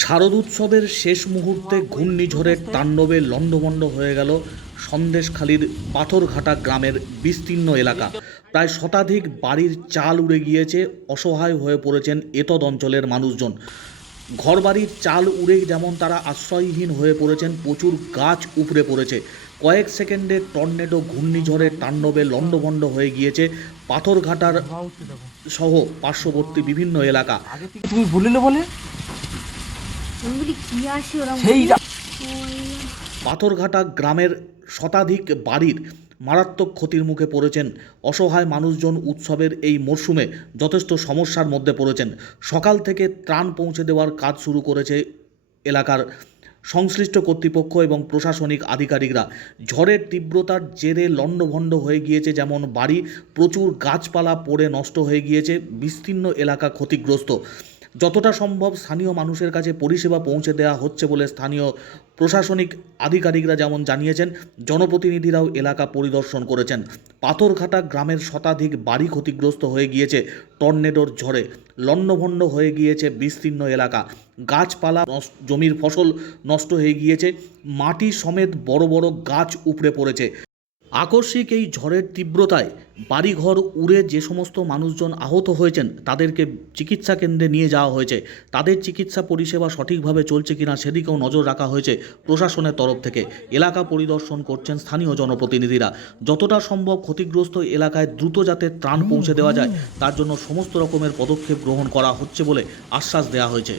শারদোৎসবের শেষ মুহূর্তে ঘূর্ণিঝড়ের তাণ্ডবে লণ্ডভণ্ড হয়ে গেল সন্দেশখালীর পাথরঘাটা গ্রামের বিস্তীর্ণ এলাকা। প্রায় শতাধিক বাড়ির চাল উড়ে গিয়েছে, অসহায় হয়ে পড়েছেন এতদ অঞ্চলের মানুষজন। ঘরবাড়ির চাল উড়ে যেমন তারা আশ্রয়হীন হয়ে পড়েছেন, প্রচুর গাছ উপড়ে পড়েছে। কয়েক সেকেন্ডে টর্নেডো ঘূর্ণিঝড়ের তাণ্ডবে লণ্ডভণ্ড হয়ে গিয়েছে পাথরঘাটার সহ পার্শ্ববর্তী বিভিন্ন এলাকা। তুমি বলিলে বলে? আমি বলি কি আসে ওরা সেই পাথরঘাটা গ্রামের শতাধিক বাড়ির মারাত্মক ক্ষতির মুখে পড়েছেন অসহায় মানুষজন উৎসবের এই মরশুমে যথেষ্ট সমস্যার মধ্যে পড়েছেন। সকাল থেকে ত্রাণ পৌঁছে দেওয়ার কাজ শুরু করেছে এলাকার সংশ্লিষ্ট কর্তৃপক্ষ এবং প্রশাসনিক আধিকারিকরা। ঝড়ের তীব্রতার জেরে লণ্ডভণ্ড হয়ে গিয়েছে যেমন বাড়ি প্রচুর গাছপালা পড়ে নষ্ট হয়ে গিয়েছে বিস্তীর্ণ এলাকা ক্ষতিগ্রস্ত। যতটা সম্ভব স্থানীয় মানুষের কাছে পরিষেবা পৌঁছে দেওয়া হচ্ছে বলে স্থানীয় প্রশাসনিক আধিকারিকরা যেমন জানিয়েছেন, জনপ্রতিনিধিরাও এলাকা পরিদর্শন করেছেন। পাথরঘাটা গ্রামের শতাধিক বাড়ি ক্ষতিগ্রস্ত হয়ে গিয়েছে টর্নেডোর ঝড়ে। লণ্ডভণ্ড হয়ে গিয়েছে বিস্তীর্ণ এলাকা। গাছপালা জমির ফসল নষ্ট হয়ে গিয়েছে। মাটি সমেত বড় বড় গাছ উপড়ে পড়েছে। আকস্মিক এই ঝড়ের তীব্রতায় বাড়িঘর উড়ে যে সমস্ত মানুষজন আহত হয়েছেন, তাদেরকে চিকিৎসা কেন্দ্রে নিয়ে যাওয়া হয়েছে। তাদের চিকিৎসা পরিষেবা সঠিকভাবে চলছে কিনা সেদিকেও নজর রাখা হয়েছে প্রশাসনের তরফ থেকে। এলাকা পরিদর্শন করছেন স্থানীয় জনপ্রতিনিধিরা। যতটা সম্ভব ক্ষতিগ্রস্ত এলাকায় দ্রুত যাতে ত্রাণ পৌঁছে দেওয়া যায়, তার জন্য সমস্ত রকমের পদক্ষেপ গ্রহণ করা হচ্ছে বলে আশ্বাস দেওয়া হয়েছে।